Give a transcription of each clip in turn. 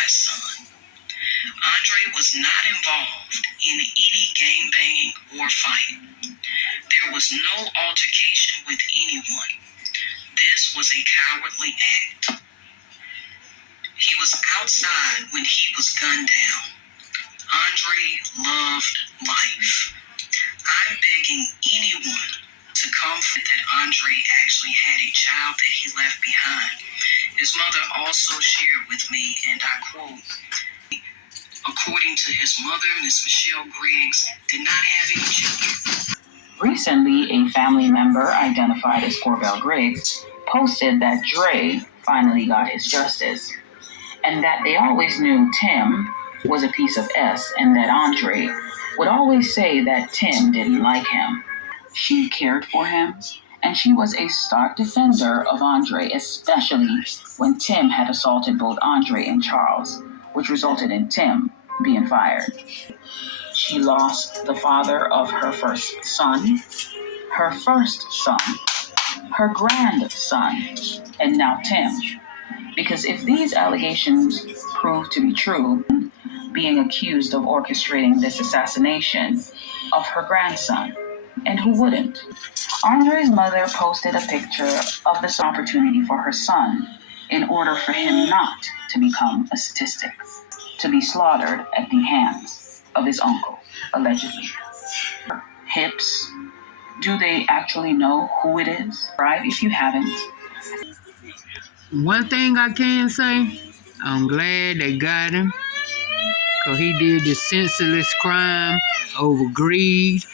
my son. Andre was not involved in any gangbanging or fight. There was no altercation with anyone. This was a cowardly act. He was outside when he was gunned down. Andre loved life. I'm begging anyone to comfort that Andre actually had a child that he left behind. His mother also shared with me, and I quote, according to his mother, Miss Michelle Griggs did not have any children. Recently, a family member identified as Corbell Griggs posted that Dre finally got his justice, and that they always knew Tim was a piece of S, and that Andre would always say that Tim didn't like him. She cared for him, and she was a stark defender of Andre, especially when Tim had assaulted both Andre and Charles, which resulted in Tim being fired. She lost the father of her first son, her grandson, and now Tim. Because if these allegations prove to be true, being accused of orchestrating this assassination of her grandson, and who wouldn't? Andre's mother posted a picture of this opportunity for her son in order for him not to become a statistic, to be slaughtered at the hands of his uncle, allegedly. Hips, do they actually know who it is? Right? If you haven't. One thing I can say, I'm glad they got him, because he did the senseless crime over greed,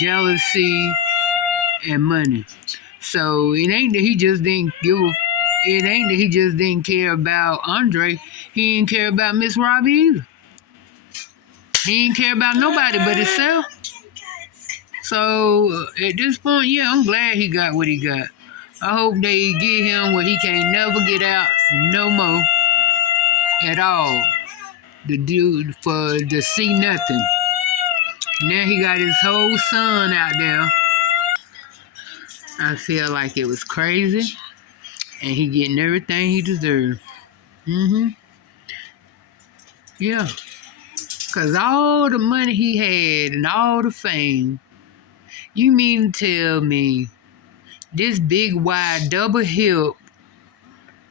jealousy, and money. So it ain't that he just didn't care about Andre. He didn't care about Miss Robbie either. He didn't care about nobody but himself. So at this point, yeah, I'm glad he got what he got. I hope they get him where he can't never get out no more at all. The dude to see nothing. Now he got his whole son out there. I feel like it was crazy, and he getting everything he deserved. Yeah. Because all the money he had and all the fame, you mean to tell me this big, wide, double-hip,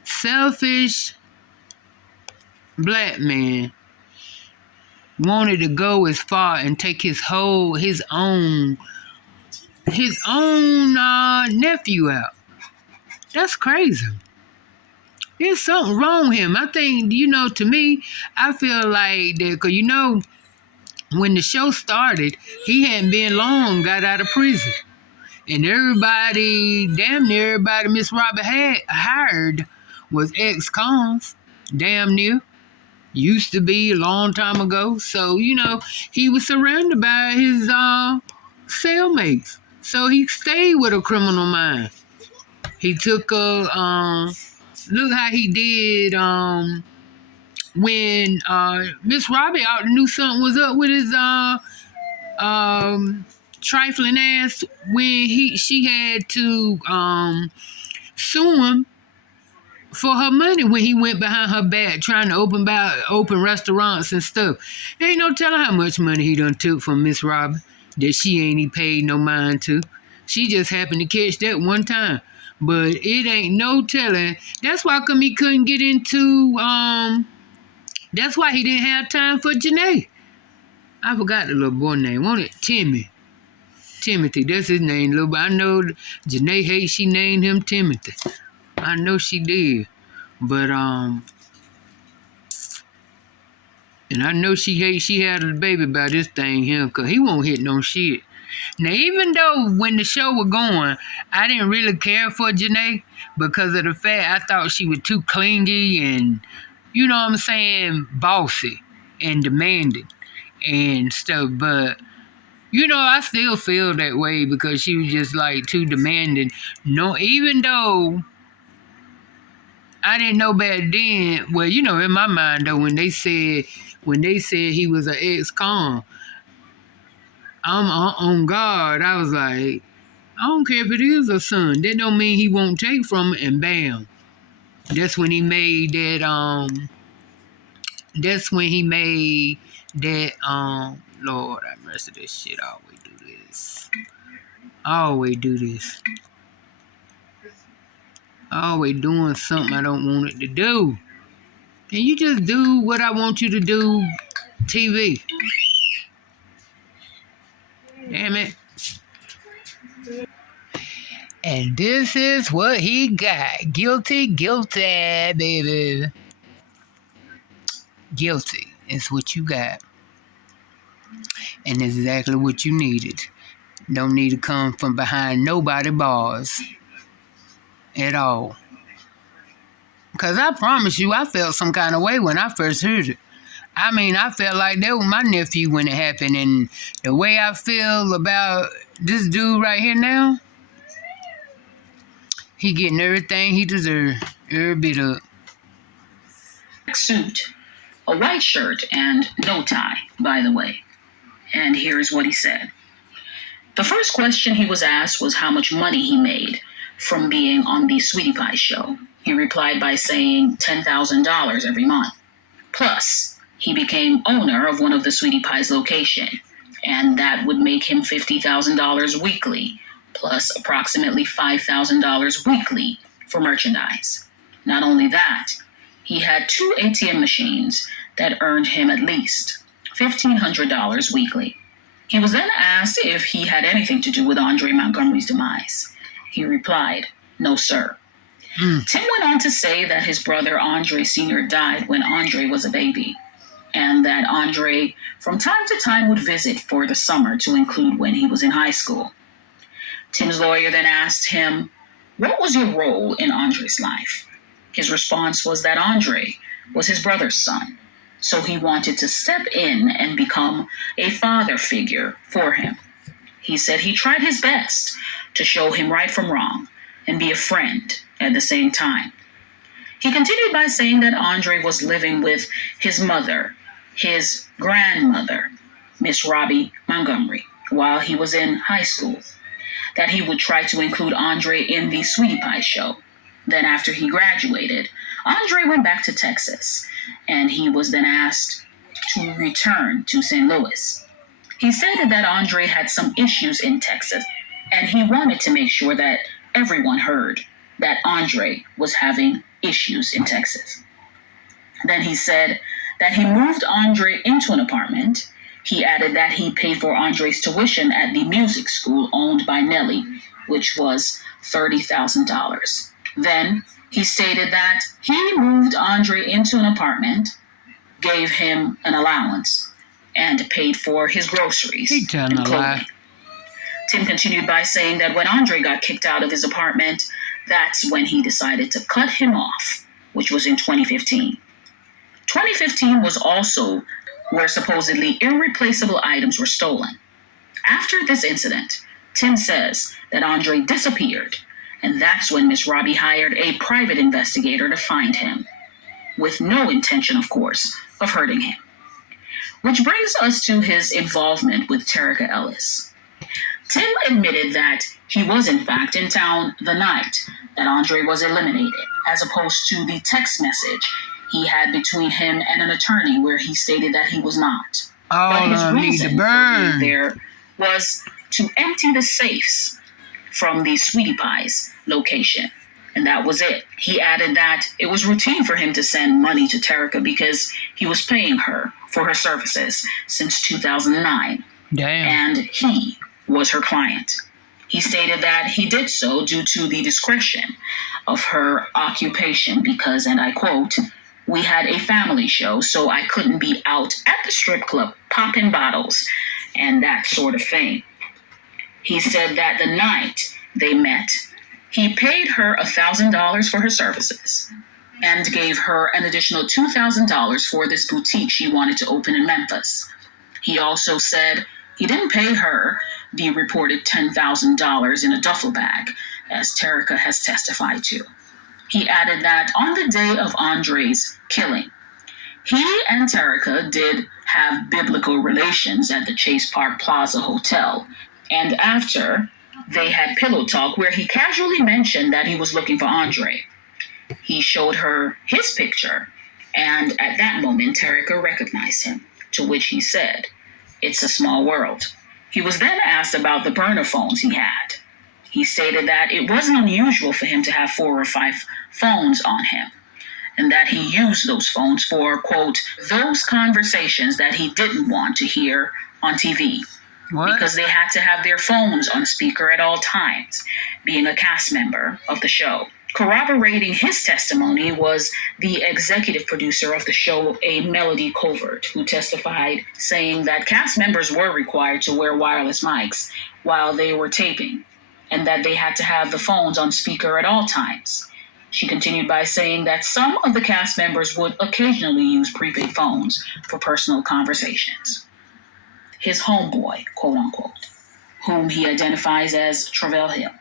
selfish black man wanted to go as far and take his own nephew out? That's crazy. There's something wrong with him. I think, to me, I feel like that, because, when the show started, he hadn't been long, got out of prison. And damn near everybody Miss Robert had hired was ex-cons, damn near. Used to be a long time ago. So, he was surrounded by his cellmates. So he stayed with a criminal mind. He took look how he did when Miss Robbie ought to knew something was up with his trifling ass when she had to sue him for her money when he went behind her back trying to open restaurants and stuff. Ain't no telling how much money he done took from Miss Robbie that she ain't paid no mind to. She just happened to catch that one time. But it ain't no telling. That's why come he couldn't get into that's why he didn't have time for Janae. I forgot the little boy name. Wasn't it Timothy, that's his name, little boy. I know Janae hates she named him Timothy. I know she did. But and I know she hates she had a baby by this thing here, because he won't hit no shit. Now, even though when the show was going, I didn't really care for Janae because of the fact I thought she was too clingy and, bossy and demanding and stuff. But, I still feel that way because she was just like too demanding. No, even though I didn't know back then, well, in my mind though, when they said he was an ex-con, I'm on guard. I was like, I don't care if it is a son. That don't mean he won't take from it. And bam, that's when he made that that's when he made that Lord have mercy, this shit always do this. Always do this. Always doing something I don't want it to do. Can you just do what I want you to do, TV? Damn it. And this is what he got. Guilty, baby. Guilty is what you got. And it's exactly what you needed. Don't need to come from behind nobody bars at all. Because I promise you, I felt some kind of way when I first heard it. I mean, I felt like that was my nephew when it happened. And the way I feel about this dude right here now, he getting everything he deserves. Every bit of it. Suit, a white shirt, and no tie, by the way. And here's what he said. The first question he was asked was how much money he made from being on the Sweetie Pie show. He replied by saying $10,000 every month. Plus, he became owner of one of the Sweetie Pie's location, and that would make him $50,000 weekly, plus approximately $5,000 weekly for merchandise. Not only that, he had 2 ATM machines that earned him at least $1,500 weekly. He was then asked if he had anything to do with Andre Montgomery's demise. He replied, "No, sir." Tim went on to say that his brother Andre Sr. died when Andre was a baby, and that Andre from time to time would visit for the summer to include when he was in high school. Tim's lawyer then asked him, "What was your role in Andre's life?" His response was that Andre was his brother's son, so he wanted to step in and become a father figure for him. He said he tried his best to show him right from wrong and be a friend at the same time. He continued by saying that Andre was living with his mother, his grandmother, Miss Robbie Montgomery, while he was in high school, that he would try to include Andre in the Sweetie Pie show. Then after he graduated, Andre went back to Texas, and he was then asked to return to St. Louis. He stated that Andre had some issues in Texas, and he wanted to make sure that everyone heard that Andre was having issues in Texas. Then he said that he moved Andre into an apartment. He added that he paid for Andre's tuition at the music school owned by Nelly, which was $30,000. Then he stated that he moved Andre into an apartment, gave him an allowance, and paid for his groceries He telling and a lie. clothing. Tim continued by saying that when Andre got kicked out of his apartment, that's when he decided to cut him off, which was in 2015. 2015 was also where supposedly irreplaceable items were stolen. After this incident, Tim says that Andre disappeared, and that's when Miss Robbie hired a private investigator to find him, with no intention, of course, of hurting him. Which brings us to his involvement with Terica Ellis. Tim admitted that he was in fact in town the night that Andre was eliminated, as opposed to the text message he had between him and an attorney where he stated that he was not. But his All need reason to for burn. being there was to empty the safes from the Sweetie Pie's location. And that was it. He added that it was routine for him to send money to Terica because he was paying her for her services since 2009. Damn. And he was her client. He stated that he did so due to the discretion of her occupation because, and I quote, "We had a family show, so I couldn't be out at the strip club popping bottles and that sort of thing." He said that the night they met, he paid her $1,000 for her services and gave her an additional $2,000 for this boutique she wanted to open in Memphis. He also said he didn't pay her the reported $10,000 in a duffel bag, as Terica has testified to. He added that on the day of Andre's killing, he and Terica did have biblical relations at the Chase Park Plaza Hotel, and after, they had pillow talk where he casually mentioned that he was looking for Andre. He showed her his picture And at that moment, Terica recognized him, to which he said, "It's a small world." He was then asked about the burner phones he had. He stated that it wasn't unusual for him to have 4 or 5 phones on him, and that he used those phones for, quote, those conversations that he didn't want to hear on TV. What? Because they had to have their phones on speaker at all times, being a cast member of the show. Corroborating his testimony was the executive producer of the show, a Melody Covert, who testified saying that cast members were required to wear wireless mics while they were taping, and that they had to have the phones on speaker at all times. She continued by saying that some of the cast members would occasionally use prepaid phones for personal conversations. His homeboy, quote unquote, whom he identifies as Travell Hill,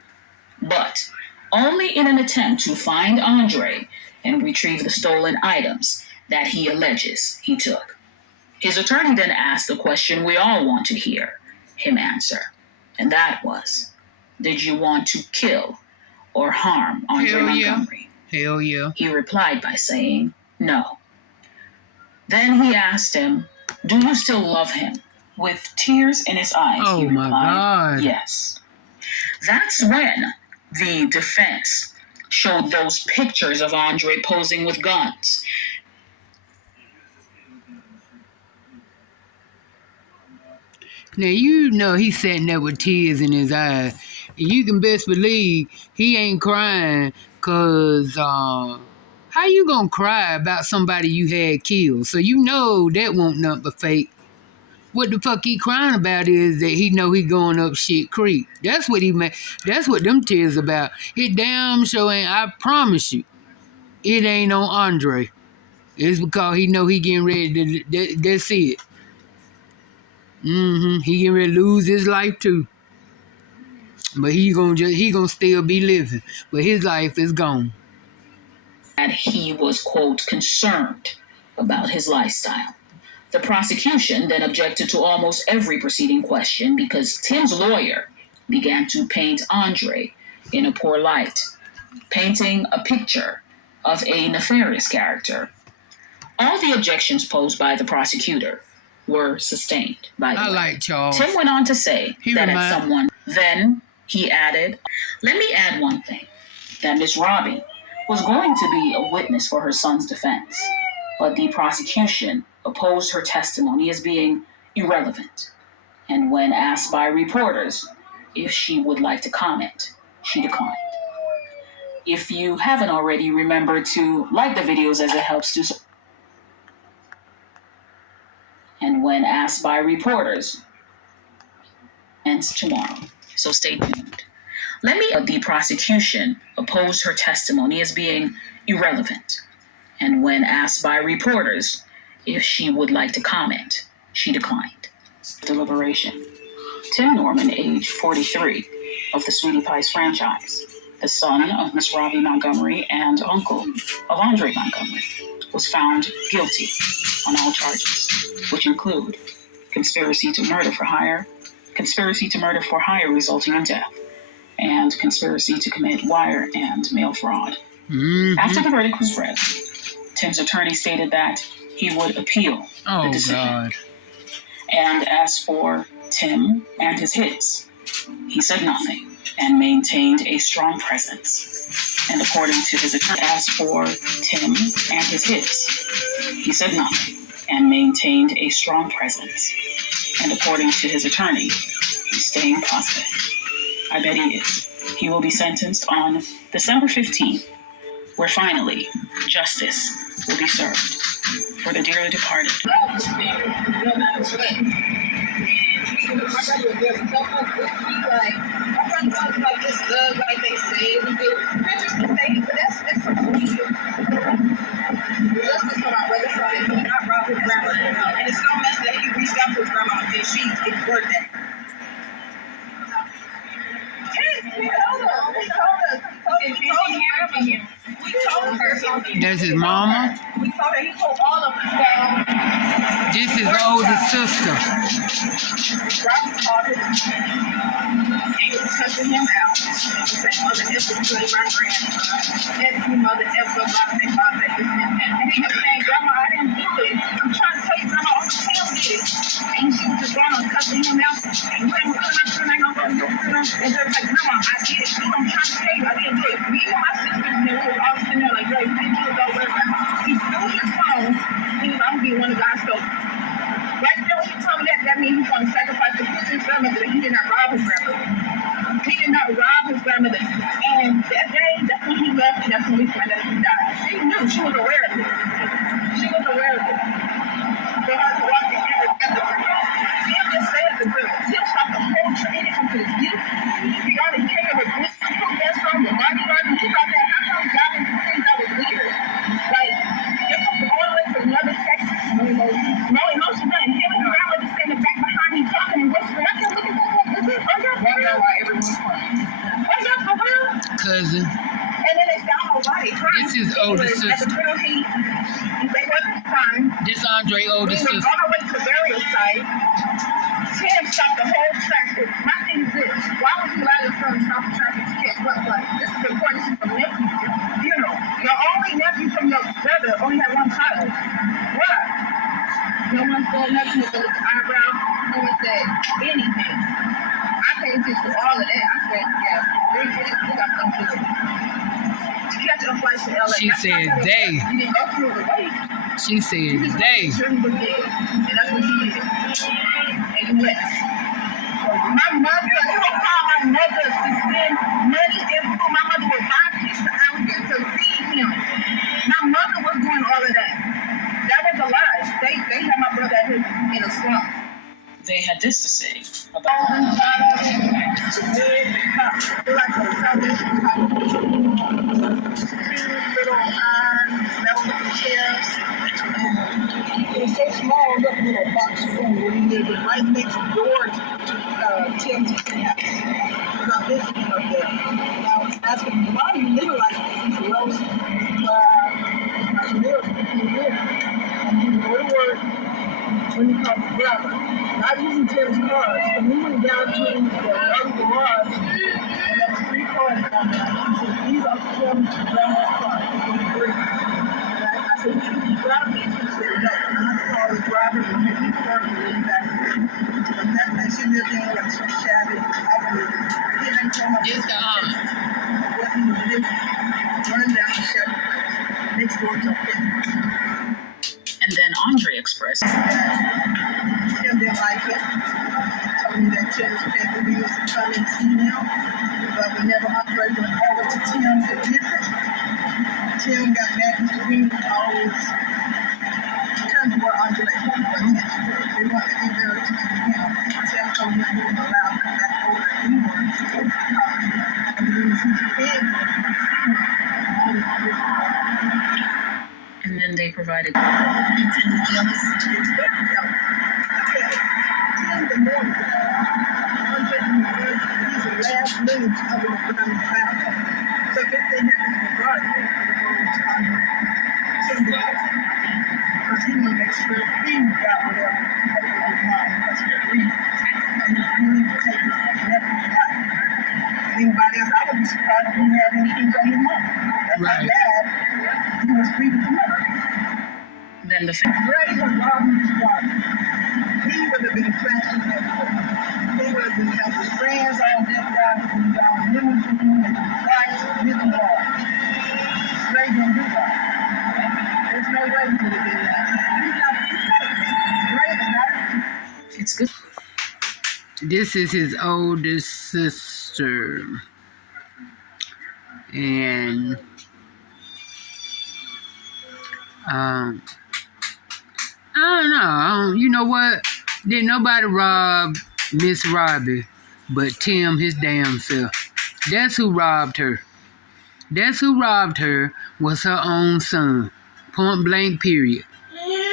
but only in an attempt to find Andre and retrieve the stolen items that he alleges he took. His attorney then asked the question we all want to hear him answer, and that was, did you want to kill or harm Andre Hell yeah. Montgomery? Hell yeah. He replied by saying, no. Then he asked him, do you still love him? With tears in his eyes, Oh he my replied, God. yes. That's when the defense showed those pictures of Andre posing with guns. Now, you know he's sitting there with tears in his eyes. And you can best believe he ain't crying because, how you gonna cry about somebody you had killed? So you know that won't nothing but fake. What the fuck he crying about is that he know he going up shit creek. That's what he meant. That's what them tears about. It damn sure ain't, I promise you, it ain't on Andre. It's because he know he getting ready to, that's it. He getting ready to lose his life too. But he gonna still be living. But his life is gone. That he was, quote, concerned about his lifestyle. The prosecution then objected to almost every preceding question because Tim's lawyer began to paint Andre in a poor light, painting a picture of a nefarious character. All the objections posed by the prosecutor were sustained, by the way. I like Charles. Tim went on to say then he added, let me add one thing, that Miss Robbie was going to be a witness for her son's defense, but the prosecution opposed her testimony as being irrelevant. And when asked by reporters if she would like to comment, she declined. If you haven't already, remember to like the videos as it helps to... And when asked by reporters, ends tomorrow. So stay tuned. The prosecution opposed her testimony as being irrelevant. And when asked by reporters if she would like to comment, she declined. Deliberation. Tim Norman, age 43, of the Sweetie Pies franchise, the son of Miss Robbie Montgomery and uncle of Andre Montgomery, was found guilty on all charges, which include conspiracy to murder for hire resulting in death, and conspiracy to commit wire and mail fraud. After the verdict was read, Tim's attorney stated that he would appeal the decision. God. And as for Tim and his hits, he said nothing and maintained a strong presence. And according to his attorney, as for Tim and his hits, he said nothing and maintained a strong presence. And according to his attorney, he's staying positive. I bet he is. He will be sentenced on December 15th, where finally justice will be served for the dearly departed. And it's so messy that he reached out to his grandma and she ignored that. Yes, we told her. That's his mama. We told her. He told all of us. This is the oldest sister. Robert called him and he was cussing him out. He said, Mother F was my grandson. Every mother F was my father. And he kept saying, Grandma, This Andre We oldest were on sister. our way to the burial site. Tim stopped the whole traffic. My thing is this: why would you allow your son to stop the traffic to catch what flight? This is important. This is from nephew. You know, your only nephew from your brother only had one child. Why? No one said nothing with the eyebrow. No one said anything. I paid attention to all of that. I said, yeah, they got something to do. To catch a flight to LA. She That's not said gonna they. You didn't go through the way. She said they. And that's what he did. And he left. My mother, he would call my mother to send money and food. My mother would buy pizza out here to feed him. My mother was doing all of that. That was a lie. They had my brother in a slump. They had this to say about It was so small, little box room where we lived right next door to Tim's house. Because I visited him up there. And I was asking him, why do you live like this? He said, well, I live here. And he would go to work when he called the driver. Not using Tim's cars. But we went down to the other garage, and there was 3 cars down there. He said, these are Tim's grandma's cars. I said, you drive these? He said, no. And I called the driver and he called me back. But that place he lived in was so shabby. I believe it. He didn't tell my It's the what he was living. Run down the shabby place. Next door to him. and then Andre expressed Tim didn't like it. Told me that Tim was paying the bills to come and see him. But whenever Andre went over to Tim to visit, Tim got mad because we always turned to where Andre like home for attention. They wanted to be very attention to him. Tim told him he wasn't allowed to come back over anymore. And the reason he did and then they provided Tim was jealous. Tim was very jealous. Tim the morning. Andre he's the last minute of the family. So if anything happened in the garden, they would go to Andre. Tim did it. Because he wanted to make sure he got whatever he was mine. Because he agreed. And he really take his nephew's life. Anybody else, I would be surprised if he had anything on his mom. That's Right. how bad he was treating his mother. then the Ray was robbing his father. He would have been flashing everywhere. He would have been having his friends all decked out and down the limousine and flights and living law. Ray didn't do that. There's no way he would have did that. Ray is not. it's good. This is his oldest sister. And I don't know. You know what? Didn't nobody rob Miss Robbie but Tim his damn self. That's who robbed her. That's who robbed her was her own son. Point blank period.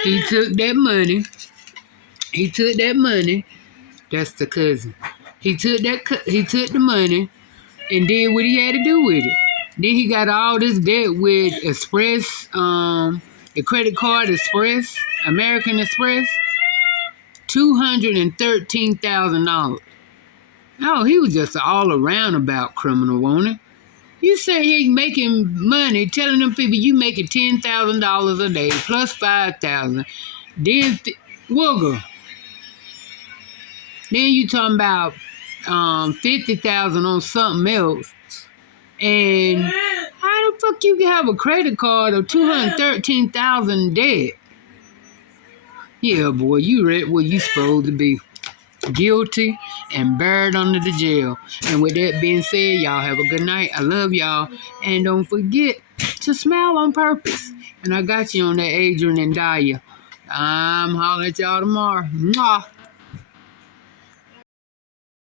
He took that money. That's the cousin. He took the money and did what he had to do with it. Then he got all this debt with Express, the credit card Express, American Express, $213,000. Oh, he was just an all-around about criminal, wasn't it? You say he making money, telling them people you making $10,000 a day plus $5,000. Then Wooger. Then you talking about $50,000 on something else. And how the fuck you can have a credit card of $213,000 debt? Yeah, boy, you read what you supposed to be. Guilty and buried under the jail. And with that being said, y'all have a good night. I love y'all. And don't forget to smile on purpose. And I got you on that Adrian and Daya. I'm hollering at y'all tomorrow. Mwah.